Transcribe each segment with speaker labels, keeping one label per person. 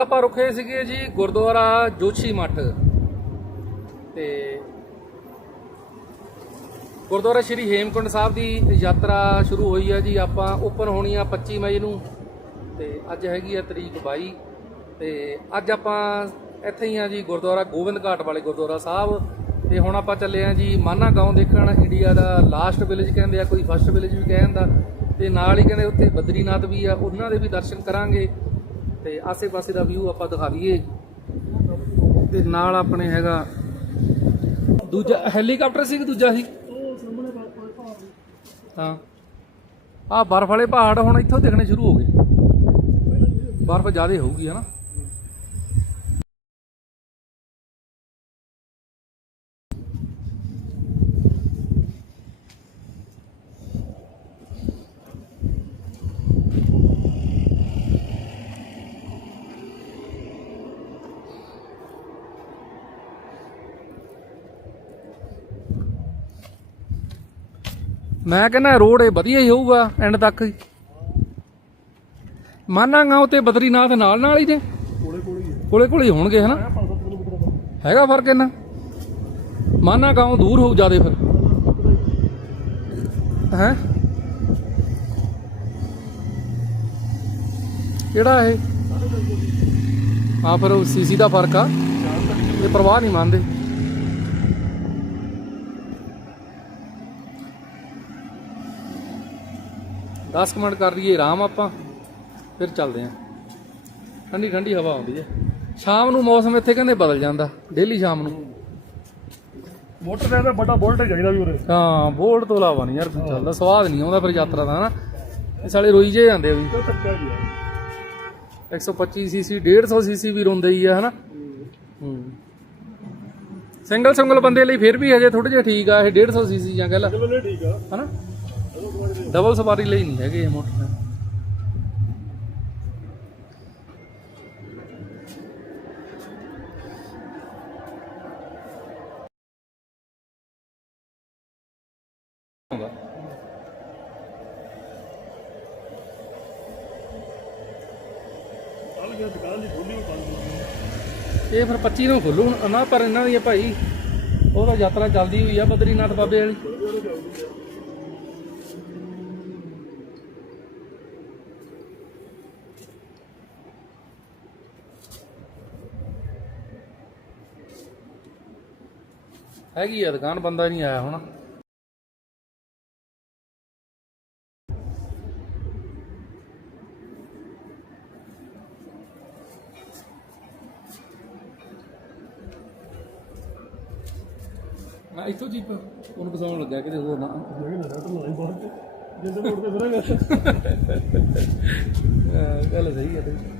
Speaker 1: ਆਪਾਂ ਰੁਕੇ ਸੀਗੇ ਜੀ ਗੁਰਦੁਆਰਾ ਜੋਸ਼ੀ ਮੱਠ ਤੇ ਗੁਰਦੁਆਰਾ ਸ਼੍ਰੀ ਹੇਮਕੁੰਡ ਸਾਹਿਬ ਦੀ ਯਾਤਰਾ ਸ਼ੁਰੂ ਹੋਈ ਹੈ ਜੀ, ਆਪਾਂ ਓਪਨ ਹੋਣੀ ਆ 25 ਮਈ ਨੂੰ ਤੇ ਅੱਜ ਹੈਗੀ ਆ ਤਰੀਕ 22 ਤੇ ਅੱਜ ਆਪਾਂ ਇੱਥੇ ਹੀ ਆ ਜੀ ਗੁਰਦੁਆਰਾ ਗੋਬਿੰਦ ਘਾਟ ਵਾਲੇ ਗੁਰਦੁਆਰਾ ਸਾਹਿਬ ਤੇ ਹੁਣ ਆਪਾਂ ਚੱਲੇ ਆ ਜੀ ਮਾਨਾ ਗਾਉਂ ਦੇਖਣ, ਇੰਡੀਆ ਦਾ ਲਾਸਟ ਵਿਲੇਜ ਕਹਿੰਦੇ ਆ, ਕੋਈ ਫਸਟ ਵਿਲੇਜ ਵੀ ਕਹਿੰਦਾ ਤੇ ਨਾਲ ਹੀ ਕਹਿੰਦੇ ਉੱਥੇ ਬਦਰੀਨਾਥ ਵੀ ਆ, ਉਹਨਾਂ ਦੇ ਵੀ ਦਰਸ਼ਨ ਕਰਾਂਗੇ। ਤੇ ਆਸੇ-ਪਾਸੇ ਦਾ ਵਿਊ ਆਪਾਂ ਦਿਖਾ ਦਈਏ ਤੇ ਨਾਲ ਆਪਣੇ ਹੈਗਾ ਦੂਜਾ ਹੈਲੀਕਾਪਟਰ ਸੀ ਕਿ ਦੂਜਾ ਸੀ? ਹਾਂ। ਆ ਬਰਫ਼ ਵਾਲੇ ਪਹਾੜ ਹੁਣ ਇੱਥੋਂ ਦਿਖਣੇ ਸ਼ੁਰੂ ਹੋ ਗਏ। ਬਰਫ਼ ਜ਼ਿਆਦਾ ਹੋਊਗੀ, ਹਨਾ? ਮੈਂ ਕਹਿੰਦਾ ਰੋਡ ਇਹ ਵਧੀਆ ਹੀ ਹੋਊਗਾ ਐਂਡ ਤੱਕ ਹੀ। ਮਾਨਾਂਗਾ ਤੇ ਬਦਰੀਨਾਥ ਨਾਲ ਨਾਲ ਹੀ ਨੇ
Speaker 2: ਕੋਲੇ ਕੋਲੇ ਹੀ
Speaker 1: ਕੋਲੇ ਕੋਲੇ ਹੀ ਹੋਣਗੇ, ਹਨਾ? ਹੈਗਾ ਫ਼ਰਕ ਇਹਨਾਂ ਮਾਨਾ ਗਾਉਂ ਦੂਰ ਹੋਊ ਜਿਆਦੇ ਫਿਰ। ਹੈ? ਕਿਹੜਾ ਇਹ? ਹਾਂ ਫਿਰ ਉਹ ਸੀਸੀ ਦਾ ਫ਼ਰਕ ਆ। ਇਹ ਪਰਵਾਹ ਨਹੀਂ ਮੰਨਦੇ। ਦਸ ਕੁ ਮਿੰਟ ਕਰ ਲਈਏ ਆਰਾਮ ਆਪਾਂ ਫਿਰ ਚੱਲਦੇ ਆਂ ਠੰਡੀ ਠੰਡੀ ਹਵਾ ਆਉਂਦੀ ਹੈ। ਸ਼ਾਮ ਨੂੰ ਮੌਸਮ ਇੱਥੇ ਕਹਿੰਦੇ ਬਦਲ ਜਾਂਦਾ ਡੇਲੀ ਸ਼ਾਮ ਨੂੰ।
Speaker 2: ਮੋਟਰ ਦਾ ਤਾਂ ਵੱਡਾ ਬੋਲਟ ਚਾਹੀਦਾ ਵੀ ਉਰੇ।
Speaker 1: ਹਾਂ ਬੋਰਡ ਤੋਂ ਇਲਾਵਾ ਨਹੀਂ ਯਾਰ ਚੱਲਦਾ ਸਵਾਦ ਨਹੀਂ ਆਉਂਦਾ ਫਿਰ ਯਾਤਰਾ ਦਾ ਹਨਾ? ਇਹ ਸਾਲੇ ਰੋਈ ਜੇ ਜਾਂਦੇ ਆ ਵੀ।
Speaker 2: ਤਾਂ ਤੱਕਾ ਹੀ ਹੈ
Speaker 1: 125 ਸੀਸੀ 150 ਸੀਸੀ ਵੀ ਰੋਂਦੇ ਹੀ ਆ ਹਨਾ? ਹੂੰ। ਸਿੰਗਲ ਸਿੰਗਲ ਬੰਦੇ ਲਈ ਫਿਰ ਵੀ ਹਜੇ ਥੋੜੇ ਜਿਹਾ ਠੀਕ ਆ ਇਹ 150 ਸੀਸੀ ਜਾਂ ਕਹਿ ਲਾ।
Speaker 2: ਠੀਕ ਆ।
Speaker 1: ਹਨਾ? ਡਬਲ ਸਵਾਰੀ ਲਈ ਨਹੀਂ ਹੈਗੇ ਇਹ ਮੋਟਰ ਇਹ ਫਿਰ 25 ਨੂੰ ਖੁੱਲੂ ਨਾ ਪਰ ਇਹਨਾਂ ਦੀ ਭਾਈ, ਉਹ ਤਾਂ ਯਾਤਰਾ ਚੱਲਦੀ ਹੋਈ ਆ ਬਦਰੀਨਾਥ ਬਾਬੇ ਵਾਲੀ। ਹੈਗੀ ਆ ਦੁਕਾਨ ਬੰਦਾ ਨਹੀਂ ਆਇਆ ਹੁਣ। ਮੈਂ ਇੱਥੋਂ ਜੀ ਉਹਨੂੰ ਫਸਾਉਣ ਲੱਗਿਆ ਕਿਤੇ ਹੋਰ ਨਾ।
Speaker 2: ਲਾਈ ਬਾਹਰ ਤੇ। ਜਿੰਦੇ ਮੋੜ ਤੇ ਫਿਰਾਂਗਾ।
Speaker 1: ਅਹ ਗੱਲ ਸਹੀ ਹੈ ਤੇਰੀ।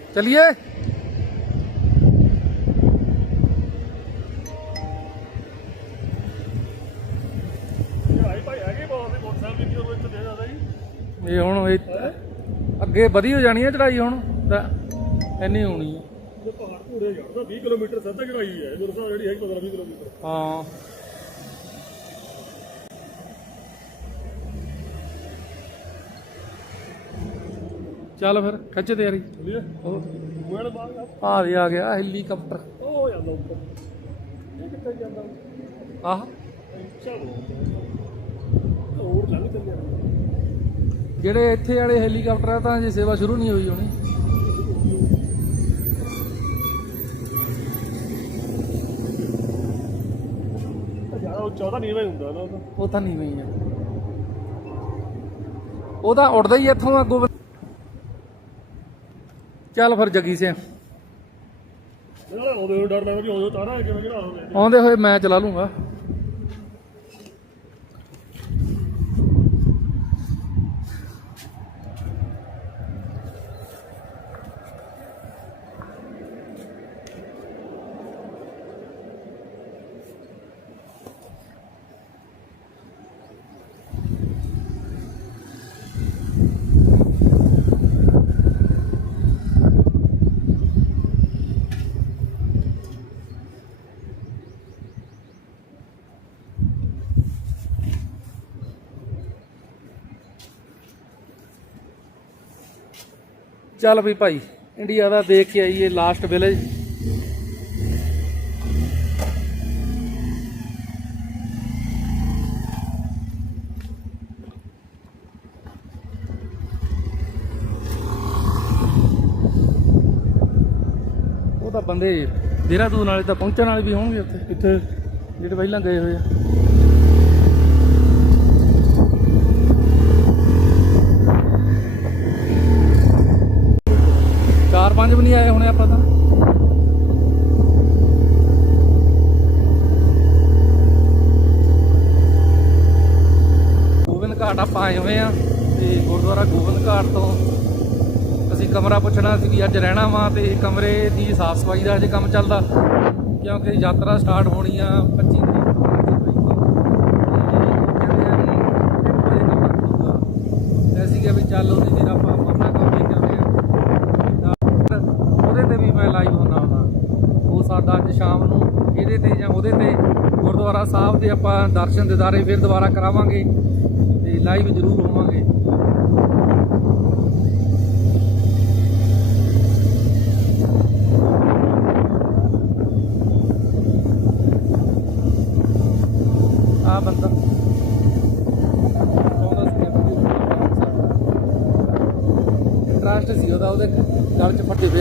Speaker 2: ਜੀ
Speaker 1: ਇਹ ਹੁਣ ਇਹ ਅੱਗੇ ਵਧੀ ਹੋ ਜਾਣੀ ਹੈ ਚੜਾਈ ਹੁਣ ਤਾਂ ਇੰਨੀ ਹੋਣੀ ਹੈ
Speaker 2: ਪਹਾੜ ਪੂਰੇ ਚੜਦਾ 20 ਕਿਲੋਮੀਟਰ ਸਿੱਧਾ ਚੜਾਈ ਹੈ ਮੇਰੇ ਜਿਹੜੀ ਹੈਗੀ 15 20 ਕਿਲੋਮੀਟਰ
Speaker 1: ਹਾਂ ਚੱਲ ਫਿਰ ਖਿੱਚ
Speaker 2: ਮੋਬਾਈਲ ਬਾਹਰ
Speaker 1: ਆ ਵੀ ਆ ਗਿਆ ਹੈਲੀਕਾਪਟਰ
Speaker 2: ਉਹ ਜਾਂਦਾ ਉੱਪਰ। ਇਹ ਕਿੱਥੇ ਜਾਂਦਾ?
Speaker 1: ਆਹ।
Speaker 2: ਚਲੋ ਹੋਰ ਲੰਘ ਚੱਲਿਆ
Speaker 1: ਜਿਹੜੇ ਇੱਥੇ ਵਾਲੇ ਹੈਲੀਕਾਪਟਰ ਆ ਤਾਂ ਅਜੇ ਸੇਵਾ ਸ਼ੁਰੂ ਨਹੀਂ ਹੋਈ ਹੋਣੀ।
Speaker 2: ਉਹ ਚੌਦਾ ਨੀਵੇਂ ਹੁੰਦਾ ਨਾ ਉਹਦਾ
Speaker 1: ਉਹ ਤਾਂ ਨਹੀਂ ਹੋਈ ਆ। ਉਹ ਤਾਂ ਉੱਡਦਾ ਹੀ ਇੱਥੋਂ ਗੋਬਿੰਦ ਚੱਲ ਫਿਰ ਜੱਗੀ
Speaker 2: ਇਹਦਾ ਉਹਦੇ ਨੂੰ ਡਰ ਲੱਗਦਾ ਵੀ ਉਹਦੇ ਤਾਰਾ ਕਿਵੇਂ ਕਿਹੜਾ
Speaker 1: ਆਉਂਦੇ ਹੋਏ ਮੈਂ ਚਲਾ ਲੂੰਗਾ। ਚੱਲ ਵੀ ਭਾਈ ਇੰਡੀਆ ਦਾ ਦੇਖ ਕੇ ਆਈਏ ਲਾਸਟ ਵਿਲੇਜ ਉਹ ਤਾਂ ਬੰਦੇ ਦੇਹਰਾਦੂਨ ਵਾਲੇ ਤਾਂ ਪਹੁੰਚਣ ਵਾਲੇ ਵੀ ਹੋਣਗੇ ਉੱਥੇ।
Speaker 2: ਕਿੱਥੇ?
Speaker 1: ਜਿਹੜੇ ਪਹਿਲਾਂ ਗਏ ਹੋਏ ਆ। ਚਾਰ ਪੰਜ ਵੀ ਨਹੀਂ ਆਏ ਹੋਣੇ ਆਪਾਂ ਤਾਂ। ਗੋਬਿੰਦ ਘਾਟ ਆਪਾਂ ਆਏ ਹੋਏ ਆ ਤੇ ਗੁਰਦੁਆਰਾ ਗੋਬਿੰਦ ਘਾਟ ਤੋਂ ਅਸੀਂ ਕਮਰਾ ਪੁੱਛਣਾ ਸੀ ਵੀ ਅੱਜ ਰਹਿਣਾ ਵਾ ਤੇ ਕਮਰੇ ਦੀ ਸਾਫ਼ ਸਫ਼ਾਈ ਦਾ ਅਜੇ ਕੰਮ ਚੱਲਦਾ ਕਿਉਂਕਿ ਯਾਤਰਾ ਸਟਾਰਟ ਹੋਣੀ ਆ 25 ਤਰੀਕ ਤੋਂ। ਤੇ ਅਸੀਂ ਕਿਹਾ ਵੀ ਚੱਲ ਉਹਦੀ ਜਿਹੜਾ ਆਪਾਂ ਆਪਣਾ ਕੰਮ ਹੀ ਕਰਦੇ ਆ ਤਾਂ ਉਹਦੇ ਤੇ ਵੀ ਮੈਂ ਲਾਈਵ ਹੋਣਾ ਹੁੰਦਾ ਉਹ ਸਾਡਾ ਅੱਜ ਸ਼ਾਮ ਨੂੰ ਇਹਦੇ ਤੇ ਜਾਂ ਉਹਦੇ ਤੇ ਗੁਰਦੁਆਰਾ ਸਾਹਿਬ ਦੇ ਆਪਾਂ ਦਰਸ਼ਨ ਦਿਦਾਰੇ ਫਿਰ ਦੁਬਾਰਾ ਕਰਾਵਾਂਗੇ ਤੇ ਲਾਈਵ ਜ਼ਰੂਰ ਹੋਵਾਂਗੇ। ਆ ਬੰਦਾ। ਸੀ ਇੰਟਰਸਟ ਸੀ ਉਹਦਾ, ਉਹਦੇ ਗਲ 'ਚ ਫੱਟੇ ਫੇਰ